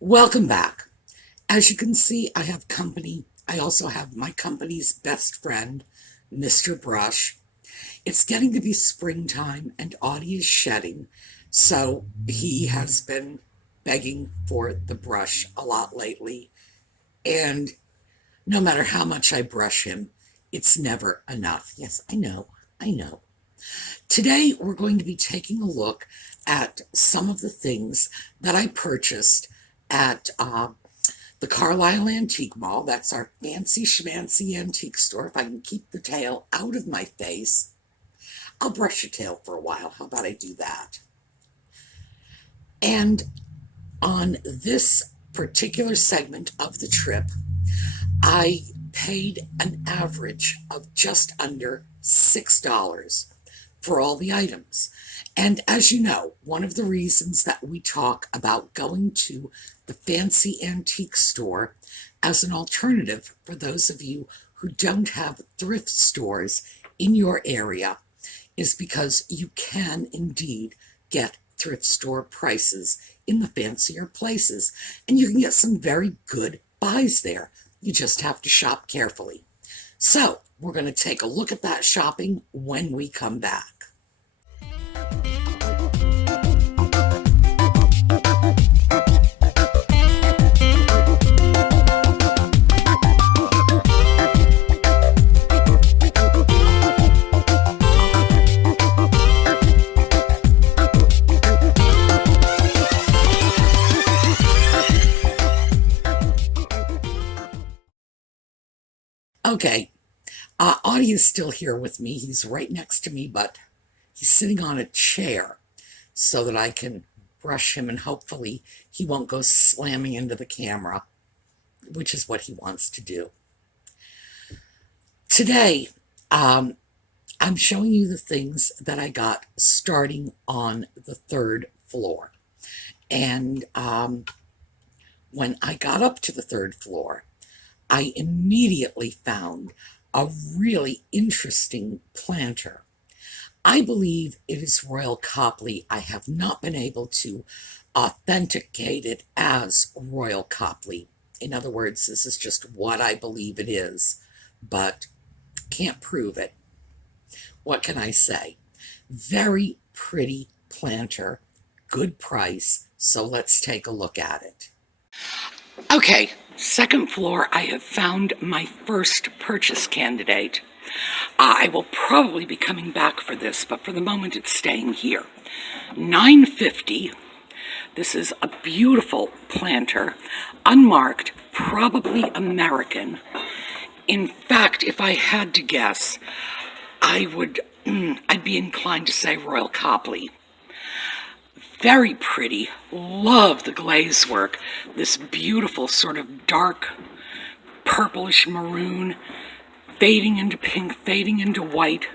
Welcome back. As you can see, I have company. I also have my company's best friend, Mr. Brush. It's getting to be springtime and Audie is shedding, so he has been begging for the brush a lot lately. And no matter how much I brush him, it's never enough. Yes, I know, I know. Today, we're going to be taking a look at some of the things that I purchased at the Carlisle Antique Mall. That's our fancy schmancy antique store. If I can keep the tail out of my face, I'll brush your tail for a while. How about I do that? And on this particular segment of the trip, I paid an average of just under $6 for all the items. And as you know, one of the reasons that we talk about going to the fancy antique store as an alternative for those of you who don't have thrift stores in your area is because you can indeed get thrift store prices in the fancier places, and you can get some very good buys there. You just have to shop carefully. So, we're going to take a look at that shopping when we come back. Okay, Audie is still here with me. He's right next to me, but he's sitting on a chair so that I can brush him and hopefully he won't go slamming into the camera, which is what he wants to do. Today, I'm showing you the things that I got starting on the third floor. And when I got up to the third floor, I immediately found a really interesting planter. I believe it is Royal Copley. I have not been able to authenticate it as Royal Copley. In other words, this is just what I believe it is, but can't prove it. What can I say? Very pretty planter, good price, so let's take a look at it. Okay, second floor, I have found my first purchase candidate. I will probably be coming back for this, but for the moment it's staying here. $9.50. This is a beautiful planter, unmarked, probably American. In fact, if I had to guess, I'd be inclined to say Royal Copley. Very pretty. Love the glaze work. This beautiful sort of dark purplish maroon, fading into pink, fading into white,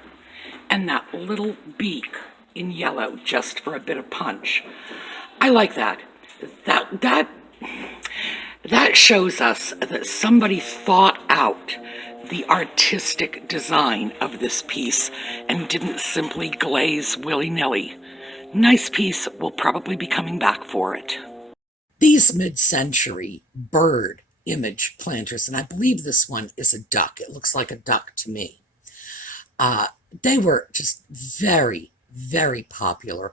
and that little beak in yellow just for a bit of punch. I like that. That shows us that somebody thought out the artistic design of this piece and didn't simply glaze willy-nilly. Nice piece. We'll probably be coming back for it. These mid-century bird image planters, and I believe this one is a duck. It looks like a duck to me. They were just very, very popular.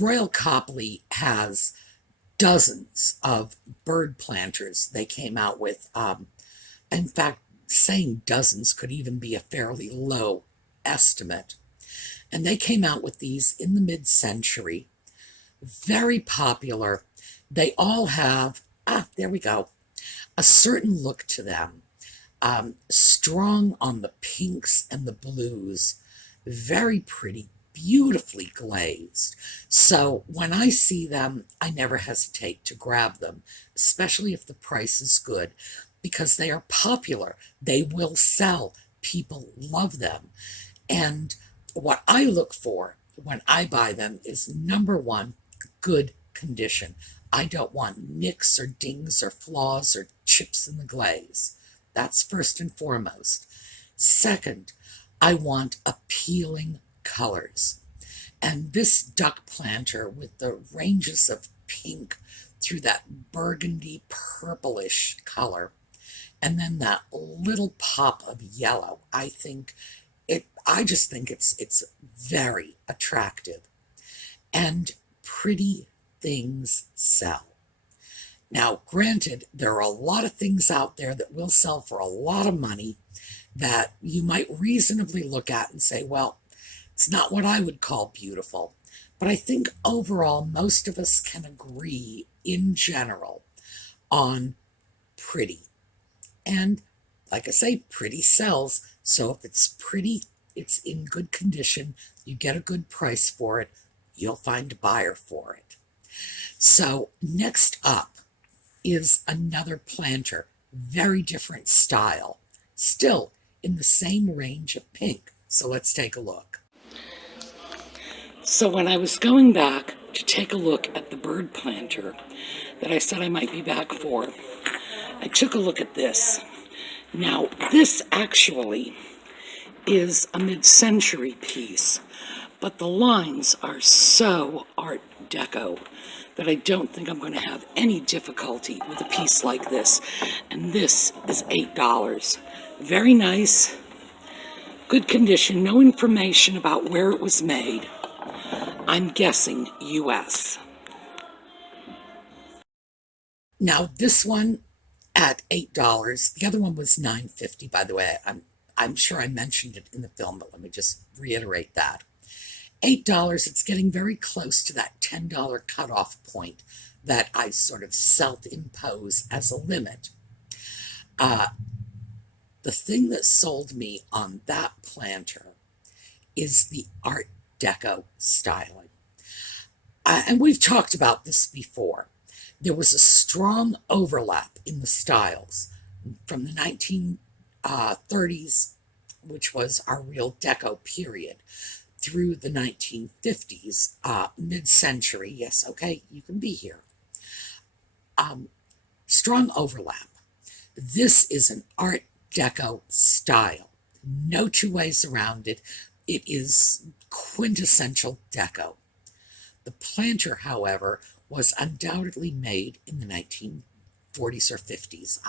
Royal Copley has dozens of bird planters they came out with. In fact, saying dozens could even be a fairly low estimate. And they came out with these in the mid-century. Very popular. They all have, there we go, a certain look to them. Strong on the pinks and the blues. Very pretty, beautifully glazed. So when I see them, I never hesitate to grab them, especially if the price is good, because they are popular. They will sell. People love them. And what I look for when I buy them is, number one, good condition. I don't want nicks or dings or flaws or chips in the glaze. That's first and foremost. Second, I want appealing colors. And this duck planter with the ranges of pink through that burgundy purplish color, and then that little pop of yellow, I just think it's very attractive. And pretty things sell. Now, granted, there are a lot of things out there that will sell for a lot of money that you might reasonably look at and say, well, it's not what I would call beautiful. But I think overall, most of us can agree in general on pretty. And like I say, pretty sells. So if it's pretty, it's in good condition, you get a good price for it, you'll find a buyer for it. So next up is another planter, very different style, still in the same range of pink. So let's take a look. So when I was going back to take a look at the bird planter that I said I might be back for, I took a look at this. Now, this actually is a mid-century piece, but the lines are so Art Deco that I don't think I'm going to have any difficulty with a piece like this. And this is $8. Very nice, good condition, no information about where it was made. I'm guessing US. Now this one at $8. The other one was $9.50, by the way. I'm sure I mentioned it in the film, but let me just reiterate that. $8, it's getting very close to that $10 cutoff point that I sort of self-impose as a limit. The thing that sold me on that planter is the Art Deco styling. And we've talked about this before. There was a strong overlap in the styles from the 1930s, which was our real Deco period, through the 1950s, mid-century. Yes, okay, you can be here. Strong overlap. This is an Art Deco style. No two ways around it. It is quintessential Deco. The planter, however, was undoubtedly made in the 1940s or 50s,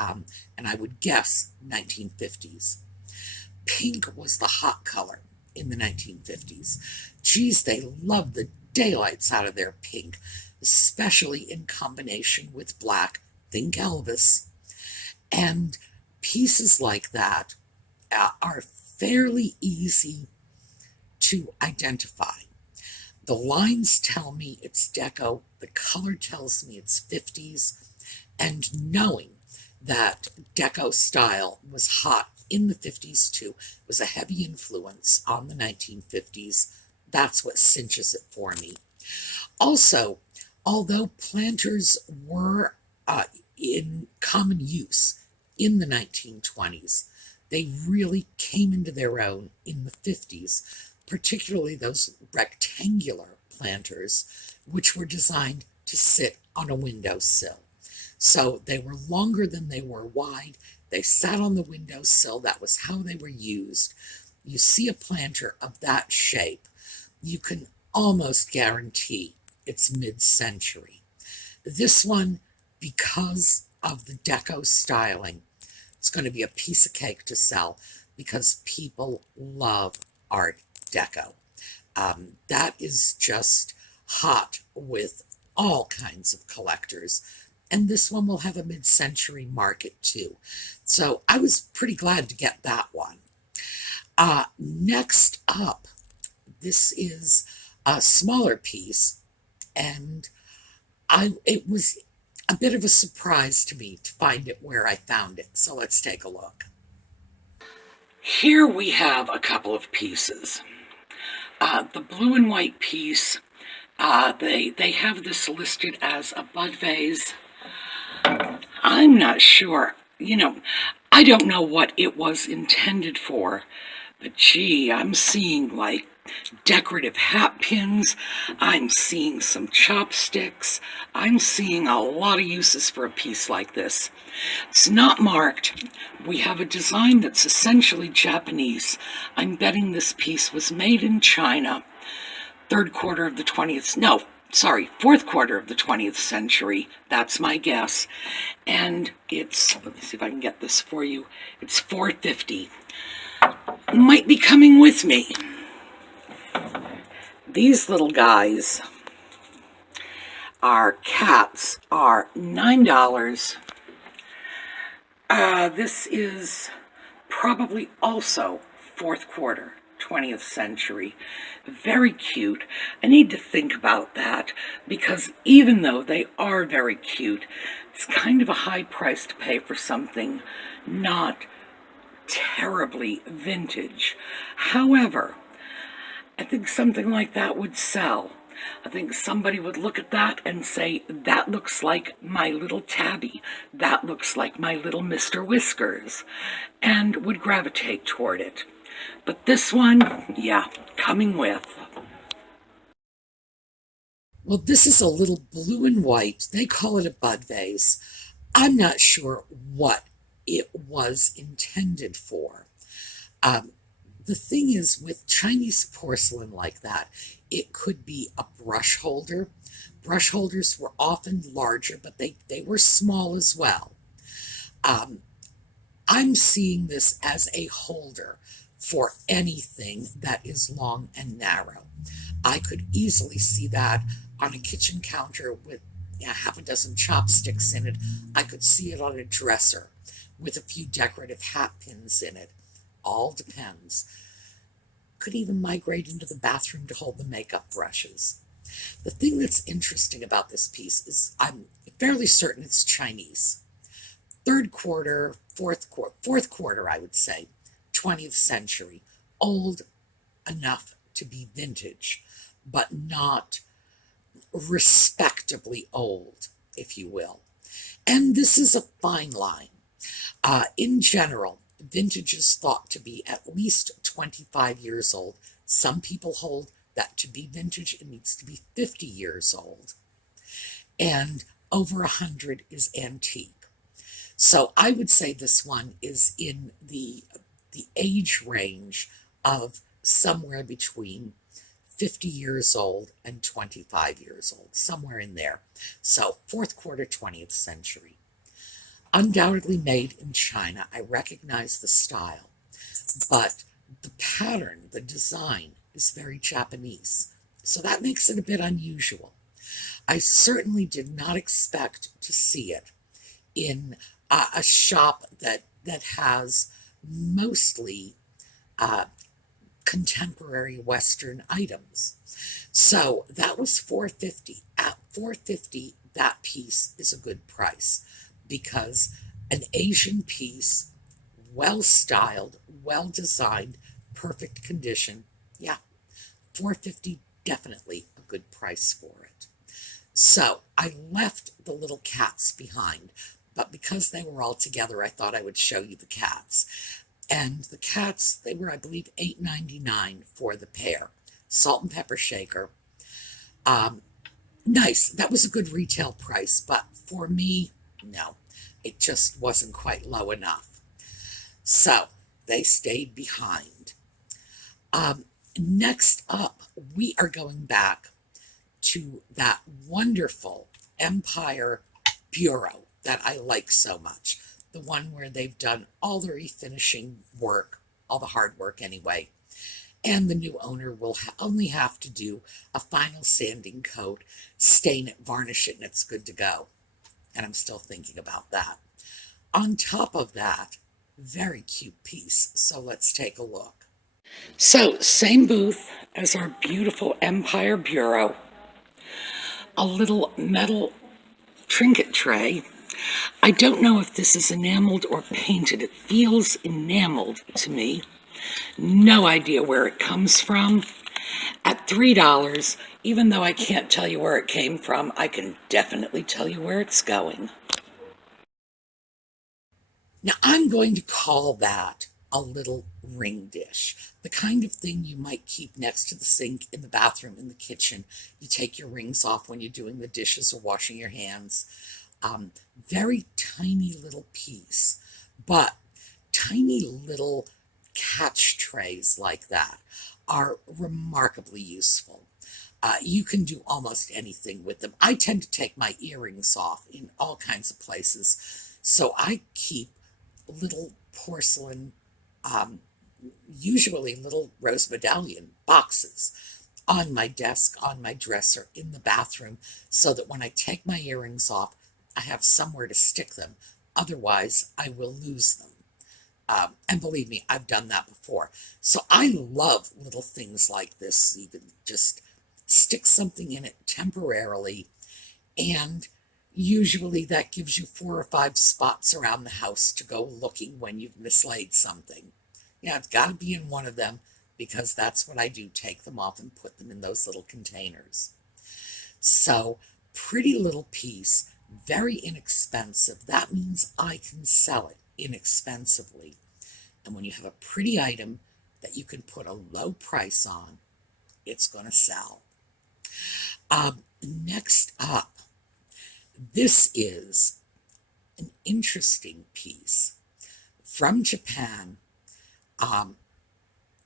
and I would guess 1950s. Pink was the hot color in the 1950s. Geez, they loved the daylights out of their pink, especially in combination with black. Think Elvis. And pieces like that are fairly easy to identify. The lines tell me it's Deco, the color tells me it's 50s, and knowing that Deco style was hot in the 50s too, was a heavy influence on the 1950s, that's what cinches it for me. Also, although planters were in common use in the 1920s, they really came into their own in the 50s, particularly those rectangular planters, which were designed to sit on a windowsill. So they were longer than they were wide. They sat on the windowsill. That was how they were used. You see a planter of that shape, you can almost guarantee it's mid-century. This one, because of the Deco styling, it's going to be a piece of cake to sell because people love Art Deco. That is just hot with all kinds of collectors. And this one will have a mid-century market too. So I was pretty glad to get that one. Next up, this is a smaller piece, and it was a bit of a surprise to me to find it where I found it. So let's take a look. Here we have a couple of pieces. The blue and white piece, they have this listed as a bud vase. I'm not sure, I don't know what it was intended for, but gee, I'm seeing like decorative hat pins, I'm seeing some chopsticks, I'm seeing a lot of uses for a piece like this. It's not marked. We have a design that's essentially Japanese. I'm betting this piece was made in China. third quarter of the 20th, no, sorry, fourth quarter of the 20th century. That's my guess. And it's, let me see if I can get this for you. It's $4.50. Might be coming with me. These little guys, our cats, are $9. This is probably also fourth quarter, 20th century. Very cute. I need to think about that because even though they are very cute, it's kind of a high price to pay for something not terribly vintage. However, I think something like that would sell. I think somebody would look at that and say, that looks like my little Tabby. That looks like my little Mr. Whiskers, and would gravitate toward it. But this one, yeah, coming with. Well, this is a little blue and white. They call it a bud vase. I'm not sure what it was intended for. The thing is, with Chinese porcelain like that, it could be a brush holder. Brush holders were often larger, but they were small as well. I'm seeing this as a holder for anything that is long and narrow. I could easily see that on a kitchen counter with half a dozen chopsticks in it. I could see it on a dresser with a few decorative hat pins in it. All depends. Could even migrate into the bathroom to hold the makeup brushes. The thing that's interesting about this piece is I'm fairly certain it's Chinese. Third quarter, fourth quarter, I would say, 20th century. Old enough to be vintage, but not respectably old, if you will. And this is a fine line. In general, vintage is thought to be at least 25 years old. Some people hold that to be vintage, it needs to be 50 years old. And over 100 is antique. So I would say this one is in the age range of somewhere between 50 years old and 25 years old, somewhere in there. So fourth quarter, 20th century. Undoubtedly made in China. I recognize the style, but the pattern, the design is very Japanese. So that makes it a bit unusual. I certainly did not expect to see it in a shop that has mostly contemporary Western items. So that was $4.50. At $4.50, that piece is a good price because an Asian piece, well styled, well designed, perfect condition, yeah, $4.50, definitely a good price for it. So I left the little cats behind, but because they were all together, I thought I would show you the cats. And the cats, they were, I believe, $8.99 for the pair. Salt and pepper shaker. Nice. That was a good retail price, but for me, no. It just wasn't quite low enough. So they stayed behind. Next up, we are going back to that wonderful Empire Bureau that I like so much. The one where they've done all the refinishing work, all the hard work anyway. And the new owner will only have to do a final sanding coat, stain it, varnish it, and it's good to go. And I'm still thinking about that. On top of that, very cute piece. So let's take a look. So, same booth as our beautiful Empire Bureau. A little metal trinket tray. I don't know if this is enameled or painted. It feels enameled to me. No idea where it comes from. At $3, even though I can't tell you where it came from, I can definitely tell you where it's going. Now, I'm going to call that a little ring dish, the kind of thing you might keep next to the sink in the bathroom, in the kitchen. You take your rings off when you're doing the dishes or washing your hands. Very tiny little piece, but tiny little catch trays like that are remarkably useful. You can do almost anything with them. I tend to take my earrings off in all kinds of places, so I keep little porcelain, um, usually little rose medallion boxes on my desk, on my dresser, in the bathroom, so that when I take my earrings off, I have somewhere to stick them. Otherwise, I will lose them. And believe me, I've done that before. So I love little things like this. You can just stick something in it temporarily, and usually that gives you 4 or 5 spots around the house to go looking when you've mislaid something. Yeah, it's got to be in one of them, because that's what I do, take them off and put them in those little containers. So, pretty little piece, very inexpensive. That means I can sell it inexpensively. And when you have a pretty item that you can put a low price on, it's going to sell. Next up, this is an interesting piece from Japan, and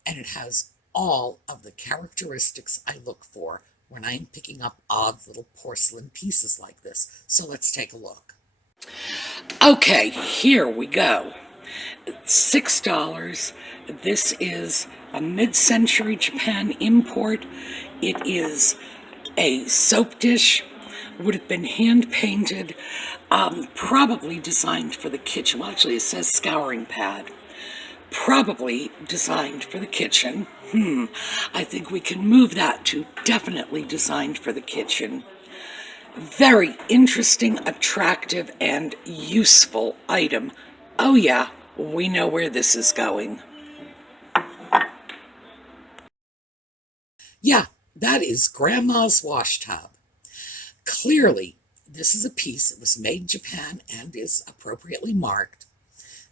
it has all of the characteristics I look for when I'm picking up odd little porcelain pieces like this. So let's take a look. Okay, here we go. $6. This is a mid-century Japan import. It is a soap dish, would have been hand painted, probably designed for the kitchen. Well, actually, it says scouring pad. Probably designed for the kitchen. I think we can move that to definitely designed for the kitchen. Very interesting, attractive, and useful item. Oh yeah, we know where this is going. Yeah, that is Grandma's wash tub. Clearly, this is a piece that was made in Japan and is appropriately marked.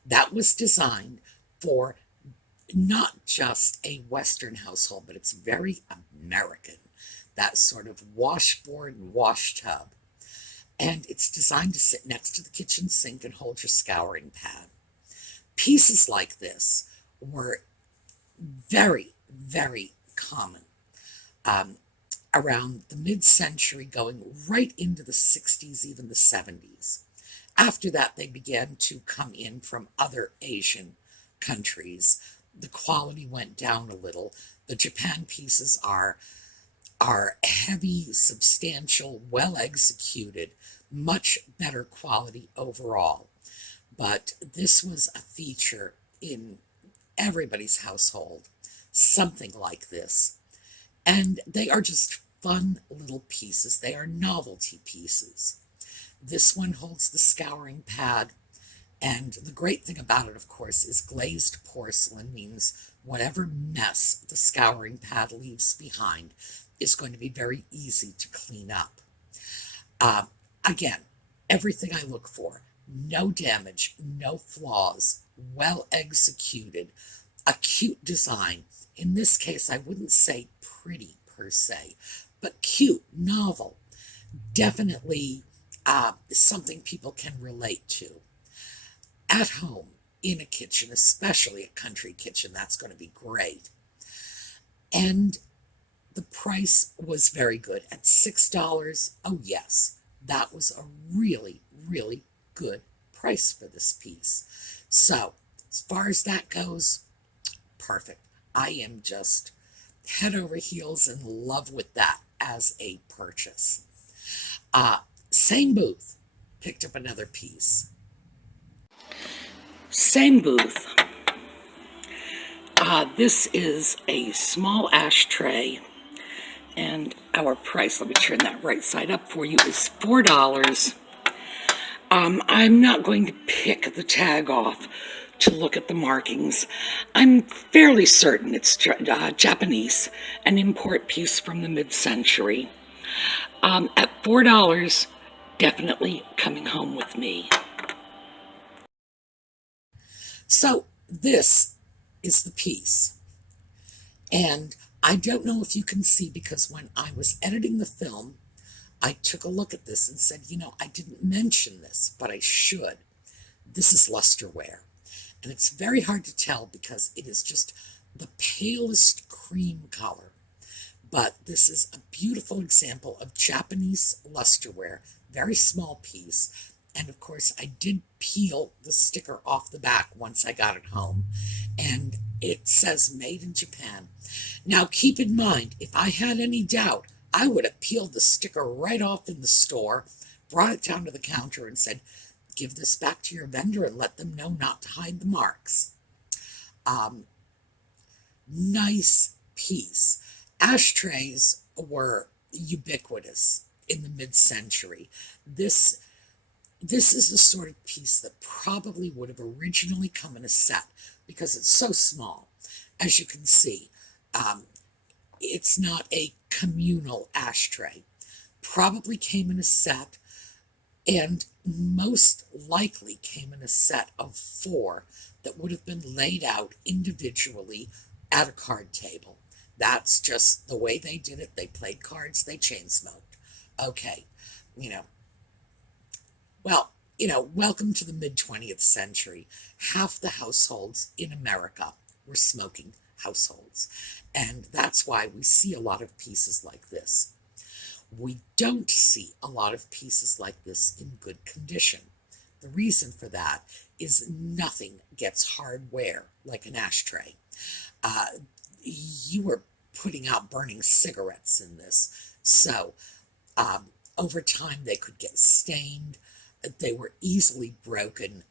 That was designed for not just a Western household, but it's very American. That sort of washboard and wash tub. And it's designed to sit next to the kitchen sink and hold your scouring pad. Pieces like this were very, very common around the mid-century, going right into the 60s, even the 70s. After that, they began to come in from other Asian countries. The quality went down a little. The Japan pieces are heavy, substantial, well executed, much better quality overall. But this was a feature in everybody's household, something like this. And they are just fun little pieces. They are novelty pieces. This one holds the scouring pad. And the great thing about it, of course, is glazed porcelain means whatever mess the scouring pad leaves behind is going to be very easy to clean up. Again, everything I look for. No damage, no flaws, well executed, a cute design. In this case, I wouldn't say pretty per se, but cute, novel. Definitely something people can relate to. At home, in a kitchen, especially a country kitchen, that's going to be great. And the price was very good. At $6, oh yes, that was a really, really good price for this piece. So, as far as that goes, perfect. I am just head over heels in love with that as a purchase. Same booth, picked up another piece. Same booth. This is a small ashtray, and our price, let me turn that right side up for you, is $4. I'm not going to pick the tag off to look at the markings. I'm fairly certain it's Japanese, an import piece from the mid-century. At $4, definitely coming home with me. So this is the piece. And I don't know if you can see, because when I was editing the film, I took a look at this and said, I didn't mention this, but I should. This is lusterware. And it's very hard to tell because it is just the palest cream color. But this is a beautiful example of Japanese lusterware, very small piece. And of course, I did peel the sticker off the back once I got it home. And it says made in Japan. Now, keep in mind, if I had any doubt, I would have peeled the sticker right off in the store, brought it down to the counter, and said, give this back to your vendor and let them know not to hide the marks. Nice piece. Ashtrays were ubiquitous in the mid-century. This is the sort of piece that probably would have originally come in a set because it's so small. As you can see, it's not a communal ashtray. Probably came in a set, and most likely came in a set of 4 that would have been laid out individually at a card table. That's just the way they did it. They played cards, they chain smoked. Okay, you know, welcome to the mid 20th century. Half the households in America were smoking households. And that's why we see a lot of pieces like this. We don't see a lot of pieces like this in good condition. The reason for that is nothing gets hard wear like an ashtray. You were putting out burning cigarettes in this. So over time they could get stained. They were easily broken.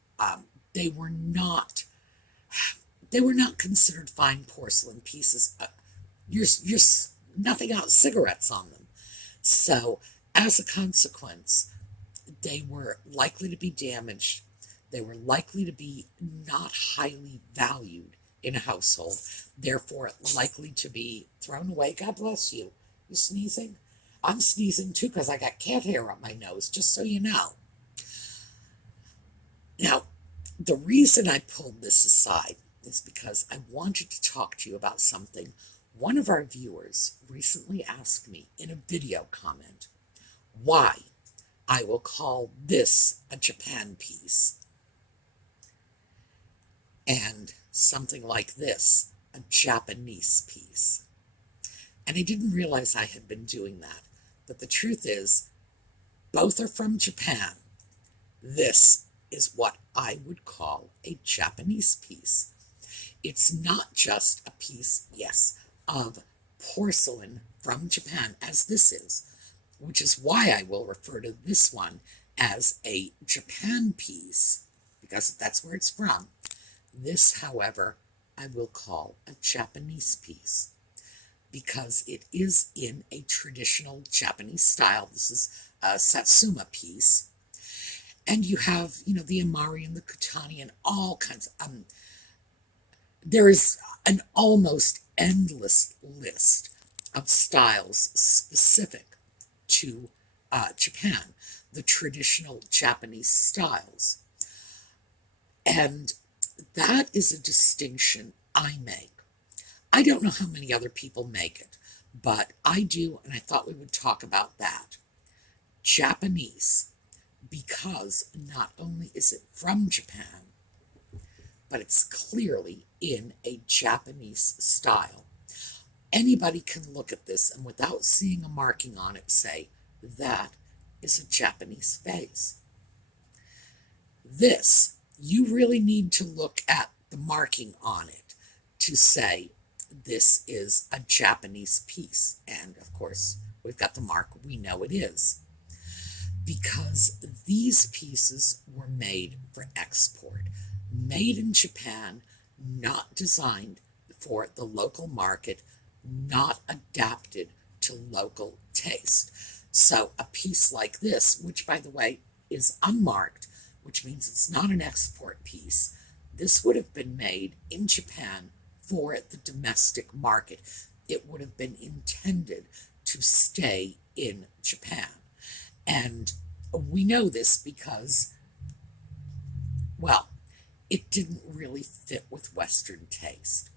They were not considered fine porcelain pieces. You're nothing out cigarettes on them. So as a consequence, they were likely to be damaged. They were likely to be not highly valued in a household, therefore likely to be thrown away. God bless you. You sneezing? I'm sneezing too because I got cat hair on my nose, just so you know. Now, the reason I pulled this aside is because I wanted to talk to you about something one of our viewers recently asked me in a video comment, why I will call this a Japan piece and something like this a Japanese piece. And I didn't realize I had been doing that. But the truth is, both are from Japan. This is what I would call a Japanese piece. It's not just a piece, yes, of porcelain from Japan, as this is, which is why I will refer to this one as a Japan piece, because that's where it's from. This, however, I will call a Japanese piece, because it is in a traditional Japanese style. This is a Satsuma piece. And you have, the Amari and the Kutani and all kinds of, there is an almost endless list of styles specific to Japan, the traditional Japanese styles. And that is a distinction I make. I don't know how many other people make it, but I do, and I thought we would talk about that. Japanese, because not only is it from Japan, but it's clearly in a Japanese style. Anybody can look at this and without seeing a marking on it say, that is a Japanese vase. This, you really need to look at the marking on it to say, this is a Japanese piece. And of course, we've got the mark, we know it is. Because these pieces were made for export, made in Japan, not designed for the local market, not adapted to local taste. So a piece like this, which by the way is unmarked, which means it's not an export piece, this would have been made in Japan for the domestic market. It would have been intended to stay in Japan. And we know this because, well, it didn't really fit with Western taste.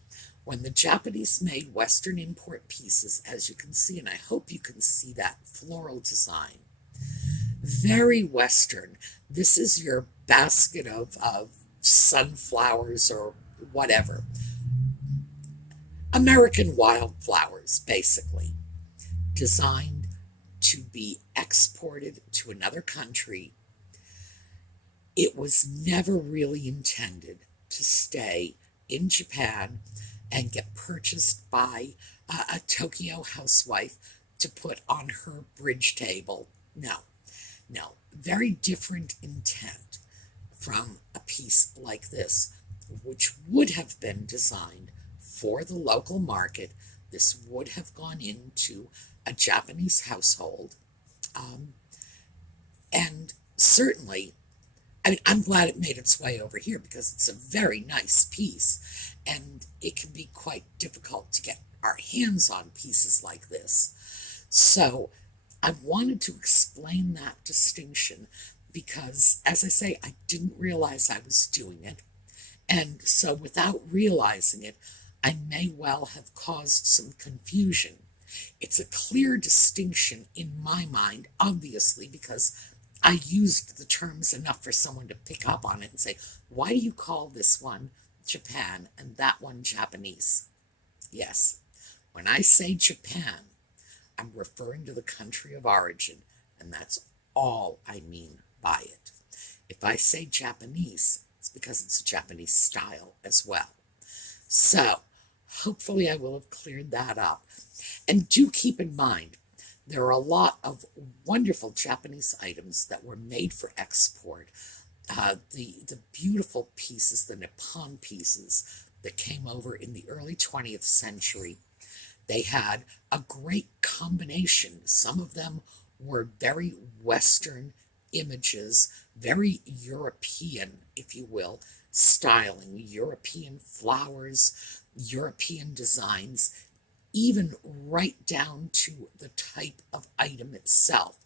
When the Japanese made Western import pieces, as you can see, and I hope you can see that floral design, very Western. This is your basket of sunflowers or whatever. American wildflowers, basically. designed to be exported to another country. It was never really intended to stay in Japan and get purchased by a Tokyo housewife to put on her bridge table. No, no, very different intent from a piece like this, which would have been designed for the local market. This would have gone into a Japanese household. And certainly, I mean, I'm glad it made its way over here because it's a very nice piece, and it can be quite difficult to get our hands on pieces like this. So I wanted to explain that distinction because, as I say, I didn't realize I was doing it. And so without realizing it, I may well have caused some confusion. It's a clear distinction in my mind, obviously, because I used the terms enough for someone to pick up on it and say, why do you call this one Japan and that one Japanese? Yes, when I say Japan, I'm referring to the country of origin, and that's all I mean by it. If I say Japanese, it's because it's a Japanese style as well. So, hopefully I will have cleared that up. And do keep in mind, there are a lot of wonderful Japanese items that were made for export. The beautiful pieces, the Nippon pieces that came over in the early 20th century, they had a great combination. Some of them were very Western images, very European, if you will, styling, European flowers, European designs, even right down to the type of item itself.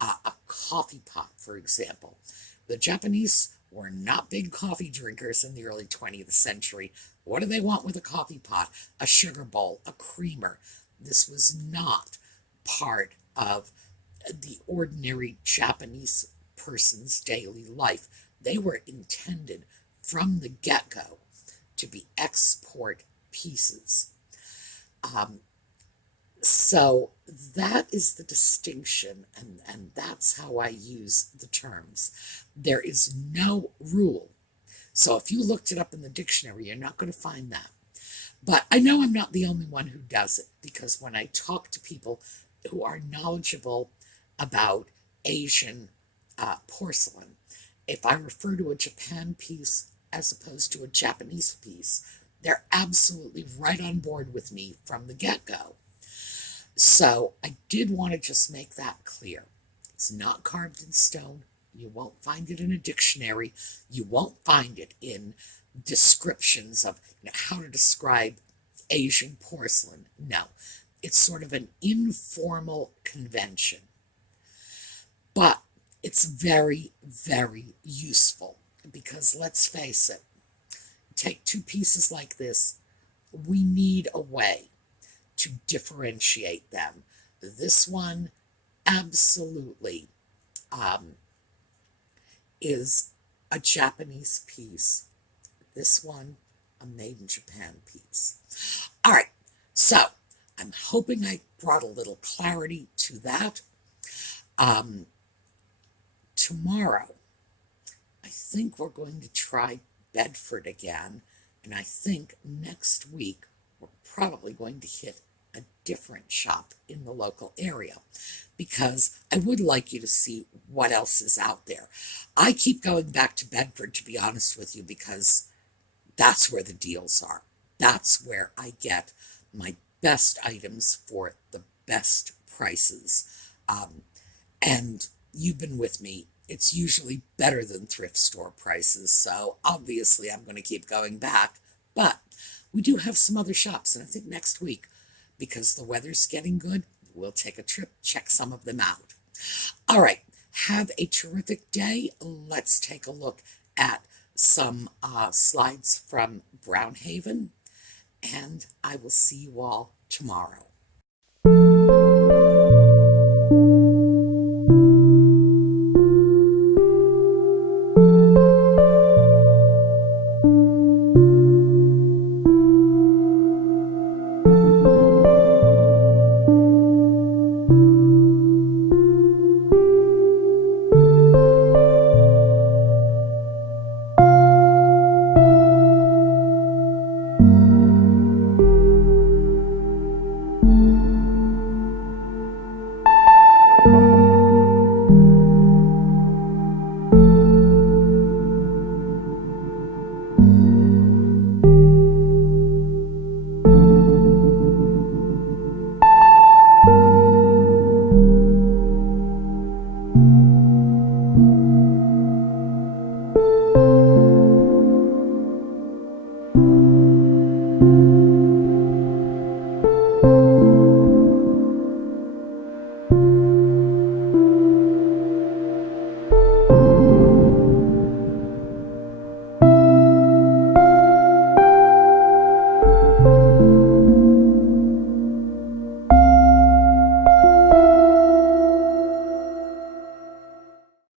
A coffee pot, for example. The Japanese were not big coffee drinkers in the early 20th century. What do they want with a coffee pot? A sugar bowl, a creamer. This was not part of the ordinary Japanese person's daily life. They were intended from the get-go to be export pieces. So that is the distinction, and that's how I use the terms. There is no rule. So if you looked it up in the dictionary, you're not going to find that. But I know I'm not the only one who does it, because when I talk to people who are knowledgeable about Asian porcelain, if I refer to a Japan piece as opposed to a Japanese piece, they're absolutely right on board with me from the get-go. So I did want to just make that clear. It's not carved in stone. You won't find it in a dictionary. You won't find it in descriptions of how to describe Asian porcelain. No, it's sort of an informal convention. But it's very, very useful because let's face it, take two pieces like this, we need a way to differentiate them. This one absolutely is a Japanese piece. This one, a made in Japan piece. All right, so I'm hoping I brought a little clarity to that. Tomorrow, I think we're going to try Bedford again, and I think next week we're probably going to hit a different shop in the local area because I would like you to see what else is out there. I keep going back to Bedford, to be honest with you, because that's where the deals are. That's where I get my best items for the best prices. And you've been with me. It's usually better than thrift store prices, so obviously I'm going to keep going back. But we do have some other shops, and I think next week, because the weather's getting good, we'll take a trip, check some of them out. All right, have a terrific day. Let's take a look at some slides from Brownhaven, and I will see you all tomorrow.